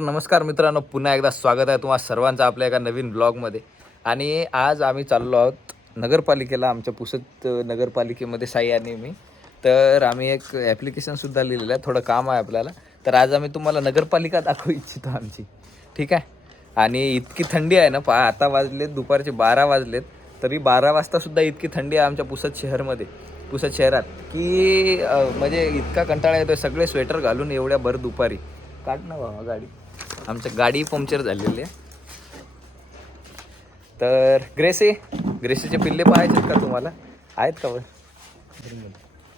नमस्कार मित्रांनो पुन्हा एकदा स्वागत आहे तुम्हाला सर्वांचं आपल्या एका नवीन ब्लॉगमध्ये. आणि आज आम्ही चाललो आहोत नगरपालिकेला आमच्या पुसत नगरपालिकेमध्ये साई आणि मी. तर आम्ही एक ॲप्लिकेशनसुद्धा लिहिलेलं आहे थोडं काम आहे आपल्याला. तर आज आम्ही तुम्हाला नगरपालिका दाखवू इच्छितो आमची. ठीक आहे? आणि इतकी थंडी आहे ना पा आता वाजलेत दुपारचे बारा वाजलेत. तरी बारा वाजतासुद्धा इतकी थंडी आहे आमच्या पुसत शहरमध्ये. पुसत शहरात. की म्हणजे इतका कंटाळा येतो सगळे स्वेटर घालून एवढ्या भर दुपारी. काढ ना बाबा गाडी. आमच्या गाडी पंक्चर झालेली आहे. तर ग्रेसी ग्रेसीचे पिल्ले पाहायचे का तुम्हाला? आहेत का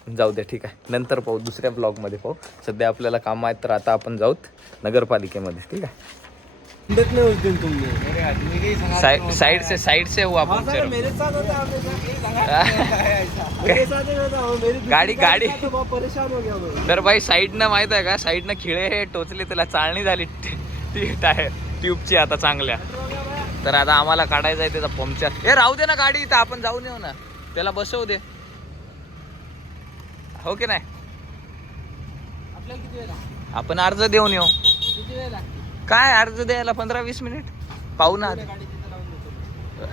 जाऊ द्या ठीक आहे. नंतर पाहू दुसऱ्या ब्लॉगमध्ये पाहू. सध्या आपल्याला कामं आहेत तर आता आपण जाऊत नगरपालिकेमध्ये ठीक आहे? साइड से साइड से हुआ पंक्चर. गाड़ी- गाड़ी- हो तर बाई साईडनं माहीत आहे का? साईडनं खिळे हे टोचले त्याला चाळणी झाली. ती टायर ट्यूबची आता चांगल्या. तर आता आम्हाला काढायचा आहे त्याचा पंक्चर हे राहू दे ना गाडी इथं आपण जाऊन येऊ ना. त्याला बसवू दे. हो की नाही? आपण अर्ज देऊन येऊ. काय अर्ज द्यायला? पंधरा वीस मिनिट? पाहू ना.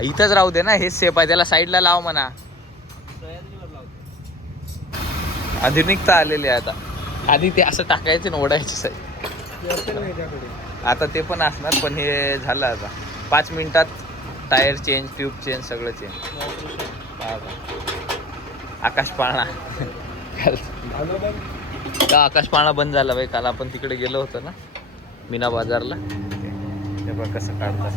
इथंच राहू दे ना हेच सेफ आहे. त्याला साईडला लाव म्हणा. आधुनिकता आलेली आहे आता. आधी ते असं टाकायचे ना ओढायचे साईड आता ते पण असणार पण हे झालं आता. पाच मिनिटात टायर चेंज ट्यूब चेंज सगळं चेंज आकाश पाळणा. बंद. का आकाश पाळणा बंद झाला बाई काल आपण तिकडे गेलो होतो ना मीना बाजारला. ते बघ कसं काढतात.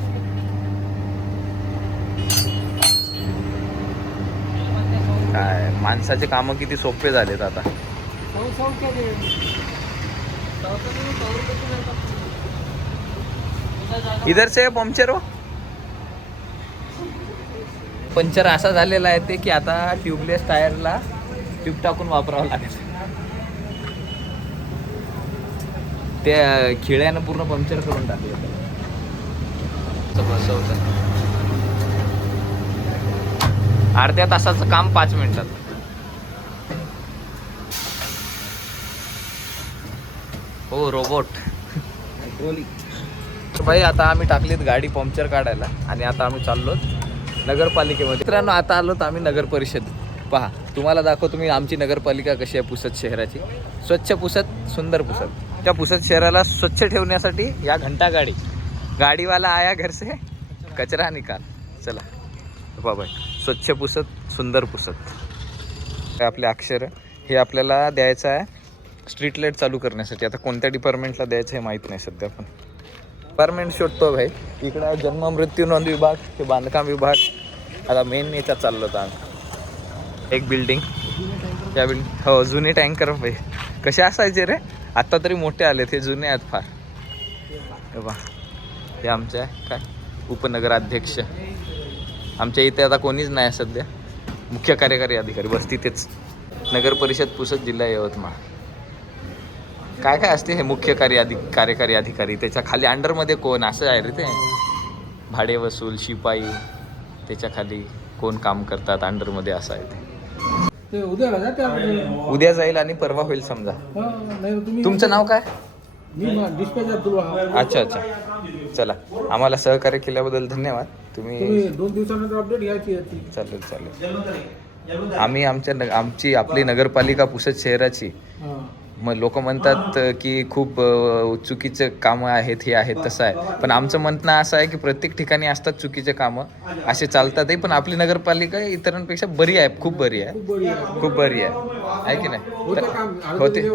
काय माणसाचे कामं किती सोपे झालेत आता. इधर से पंक्चर हो पंक्चर असा झालेला आहे ते की आता ट्यूबलेस टायरला ट्यूब टाकून वापरावं लागेल. ते अं, खिळ्यानं पूर्ण पंक्चर करून टाकलं. अर्ध्या तासाचं काम पाच मिनिटात. हो रोबोट ट्रॉली. तर भाई आता आम्ही टाकलीत गाडी पंक्चर काढायला आणि आता आम्ही चाललो नगरपालिकेमध्ये. मित्रांनो आता आलोत आम्ही नगर परिषद पहा तुम्हाला दाखव तुम्ही आमची नगरपालिका कशी आहे पुसद शहराची. स्वच्छ पुसद सुंदर पुसद त्या पुसद शहराला स्वच्छ ठेवण्यासाठी या घंटा गाडी. गाडीवाला आया घर से कचरा निकाल. चला. बाबा स्वच्छ पुसत सुंदर पुसत. आपले अक्षर हे आपल्याला द्यायचं आहे. स्ट्रीट लाइट चालू करण्यासाठी. आता कोणत्या डिपार्टमेंटला द्यायचं हे माहीत नाही सध्या पण. डिपार्टमेंट शोधतो भाई. इकडं जन्म मृत्यू नोंद विभाग ते बांधकाम विभाग. आता मेन याच्यात चाललो होता एक बिल्डिंग या बिल्डिंग हो जुने टँकर भाई. कसे असायचे रे? आत्ता तरी मोठे आले ते जुने आहेत फार. बा हे आमच्या आहे काय उपनगराध्यक्ष आमच्या इथे आता कोणीच नाही सध्या. मुख्य कार्यकारी अधिकारी. बस तिथेच. नगर परिषद पुसद जिल्हा यवतमाळ. काय काय असते हे मुख्य कार्य कार्यकारी अधिकारी? त्याच्याखाली अंडरमध्ये कोण? असं आहे रे ते. भाडे वसूल शिपाई त्याच्याखाली कोण काम करतात अंडरमध्ये असं आहे ते. उद्याला उद्या जाईल आणि परवा होईल समजा. हा, नाही तर तुम्ही तुमचं नाव काय? मी डिस्पॅचर तुला अच्छा अच्छा. चला. आम्हाला सहकार्य केल्याबद्दल धन्यवाद. तुम्ही तुम्ही दोन दिवसानंतर अपडेट घ्यायची याची. चालेल चालेल. आम्ही आमच्या नग- आमची आपली नगरपालिका पुसद शहराची. हा. मग लोक म्हणतात की खूप चुकीचे कामं आहेत हे आहेत तसं आहे. पण आमचं म्हणणं असं आहे की प्रत्येक ठिकाणी असतात चुकीचे कामं. असे चालतातही पण आपली नगरपालिका इतरांपेक्षा बरी आहे खूप बरी आहे. खूप बरी आहे. आहे की नाही? होते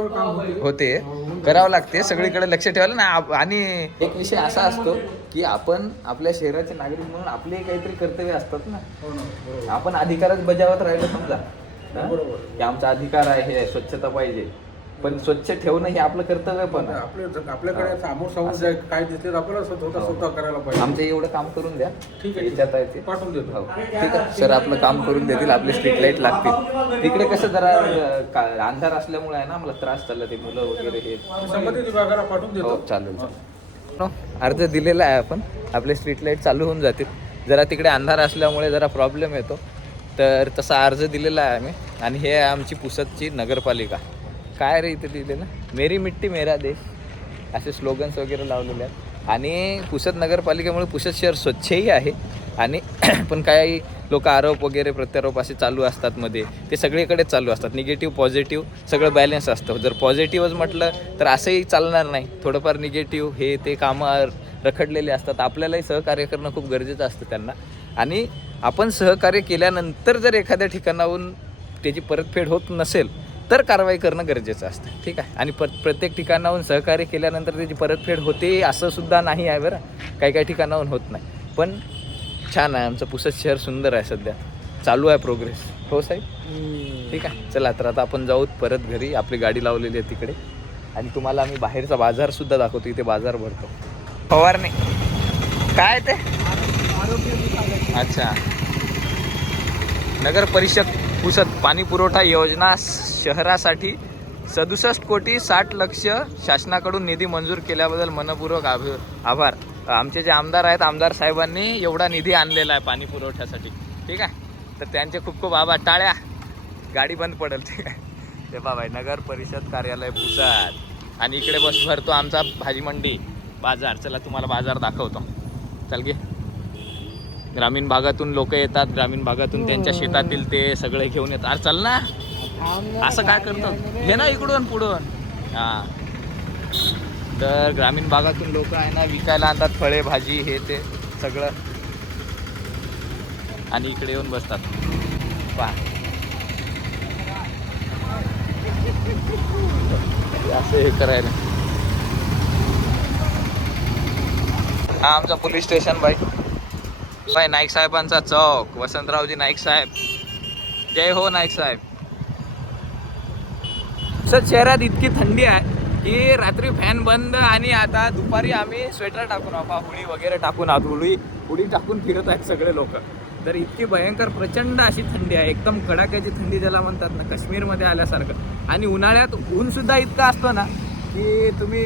होते. करावं लागते सगळीकडे लक्ष ठेवायला ना आप- आणि एक विषय असा असतो की आपण आपल्या शहराचे नागरिक म्हणून आपले काहीतरी कर्तव्य असतात ना. हो आपण अधिकारच बजावत राहिलो समजा? बरोबर. की आमचा अधिकार आहे हे स्वच्छता पाहिजे. पण स्वच्छ ठेवणं हे आपलं कर्तव्य पण आहे. आपल्याकडे समोर समोर काय दिसते आपल्याला स्वतः स्वतः करायला पाहिजे. आमचं एवढं काम करून द्या. ठीक आहे. याच्यात आहे ते. पाठवून देतो. हो. ठीक आहे. सर आपलं काम करून देतील. आपले स्ट्रीट लाइट लागतील. तिकडे कसं जरा अं, का- अंधार असल्यामुळे आहे ना मला त्रास चालला ते मुलं वगैरे हे. संबंधित विभागाला पाठवून हो देतो चालेल. चालेल अर्ज दिलेला आहे आपण. आपले स्ट्रीट लाइट चालू होऊन जातील. जरा तिकडे अंधार असल्यामुळे जरा प्रॉब्लेम येतो. तर तसा अर्ज दिलेला आहे आम्ही. आणि हे आहे आमची पुसदची नगरपालिका. काय रे इथे दिलेलं मेरी मिट्टी मेरा देश. असे स्लोगन्स वगैरे लावलेले आहेत. आणि पुसद नगरपालिकेमुळे पुसद शहर स्वच्छही आहे. आणि पण काही लोक आरोप वगैरे प्रत्यारोप असे चालू असतात मध्ये. ते सगळीकडेच चालू असतात. निगेटिव्ह पॉझिटिव्ह सगळं बॅलन्स असतं. जर पॉझिटिव्हच म्हटलं तर असंही चालणार नाही. थोडंफार निगेटिव्ह हे ते कामं रखडलेले असतात. आपल्यालाही सहकार्य करणं खूप गरजेचं असतं त्यांना. आणि आपण सहकार्य केल्यानंतर जर एखाद्या ठिकाणाहून त्याची परतफेड होत नसेल तर कारवाई करणं गरजेचं असतं. ठीक आहे? आणि प्र प्रत्येक ठिकाणाहून सहकार्य केल्यानंतर त्याची परतफेड होते असं सुद्धा नाही आहे बरं. काही काही ठिकाणाहून होत नाही. पण छान आहे. आमचं पुसद शहर सुंदर आहे सध्या. चालू आहे प्रोग्रेस हो साहेब? ठीक आहे. चला तर आता आपण जाऊ परत घरी. आपली गाडी लावलेली आहे तिकडे. आणि तुम्हाला आम्ही बाहेरचा बाजारसुद्धा दाखवतो. इथे बाजार भरतो. फवारणी. काय ते? अच्छा. नगर परिषद. पुसद पाणी पुरवठा योजना शहरासाठी सदुसष्ट कोटी साठ लक्ष शासनाकडून निधी मंजूर केल्याबद्दल मनपूर्वक आभ- आभार. आमचे जे आमदार आहेत आमदार साहेबांनी एवढा निधी आणलेला आहे पाणी पुरवठ्यासाठी. ठीक आहे? तर त्यांचे खूप खूप आभार. टाळ्या. गाडी बंद पडेल. ठीक आहे? ते बाबा नगर परिषद कार्यालय पुसाद. आणि इकडे बस भरतो आमचा भाजी मंडी. बाजार. चला तुम्हाला बाजार दाखवतो. चल गे ग्रामीण भागातून लोक येतात ग्रामीण भागातून त्यांच्या शेतातील ते सगळे घेऊन येतात. अरे चल ना. असं काय करतो? हे ना इकडून पुढून. हा. तर ग्रामीण भागातून लोक आहे ना विकायला आणतात फळे भाजी हे ते सगळं. आणि इकडे येऊन बसतात. पहा. असं हे करायला. हा आमचा पोलीस स्टेशन बाई. बाय नाईक साहेबांचा चौक वसंतरावजी नाईक साहेब. जय हो नाईक साहेब. सर शहरात इतकी थंडी आहे की रात्री फॅन बंद आणि आता दुपारी आम्ही स्वेटर टाकून आहोत हुडी वगैरे टाकून आहोत हुडी हुडी टाकून फिरत आहेत सगळे लोक. तर इतकी भयंकर प्रचंड अशी थंडी आहे. एकदम कडाक्याची थंडी ज्याला म्हणतात ना काश्मीरमध्ये आल्यासारखं. आणि उन्हाळ्यात ऊन सुद्धा इतकं असतं ना की तुम्ही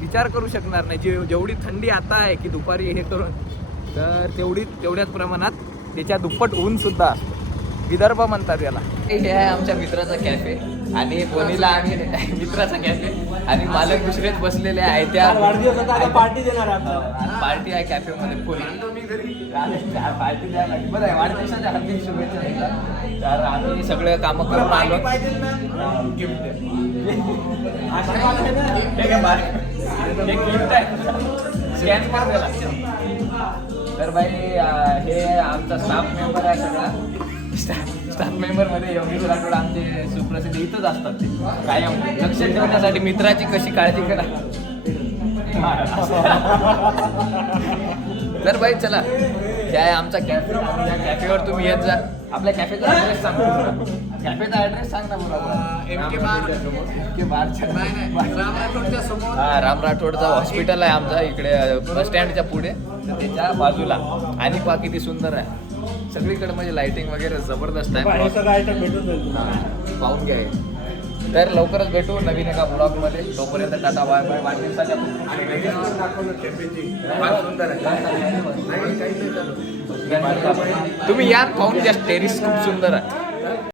विचार करू शकणार नाही. जे जेवढी थंडी आता आहे की दुपारी हे करून तर तेवढी तेवढ्याच प्रमाणात त्याच्या दुप्पट ऊन सुद्धा. असतं विदर्भ म्हणतात याला. हे आहे आमच्या मित्राचा कॅफे आणि कोणीला आम्ही मित्राचा कॅफे आणि मालक दुसरेच बसलेले आहे त्या पार्टी देणार आता पार्टी आहे कॅफे मध्ये फुल पार्टी द्यायला लागेल. बरं आहे वाढदिवसाच्या हार्दिक शुभेच्छा देतात. तर आम्ही सगळे कामं करून आलो. गिफ्ट काय बाय गिफ्ट आहे. स्कॅन तर बाई हे आमचा स्टाफ मेंबर आहे सगळा. स्टाफ मेंबरमध्ये योगेश राठोड आमचे सुप्रसिद्ध इथंच असतात ते. कायम लक्ष ठेवण्यासाठी मित्राची कशी काळजी करा. तर बाई चला. काय आमचा कॅफे कॅफेवर तुम्ही येत जा. आपल्या कॅफेचा ऍड्रेस सांग कॅफेचा ऍड्रेस सांग ना बरोबर एम के बार. एम के बारच्या राम राठोडच्या समोर. हा राम राठोडचा हॉस्पिटल आहे आमचा इकडे बस स्टँडच्या पुढे. तर त्याच्या बाजूला. आणि पहा किती सुंदर आहे. सगळीकडे म्हणजे लाइटिंग वगैरे जबरदस्त आहे. पाहून घ्या. तर लवकरच भेटू नवीन एका ब्लॉगमध्ये. तोपर्यंत टाटा बाय बाय वाढदिवसाच्या तुम्ही या पाहून घ्या टेरिस खूप सुंदर आहे.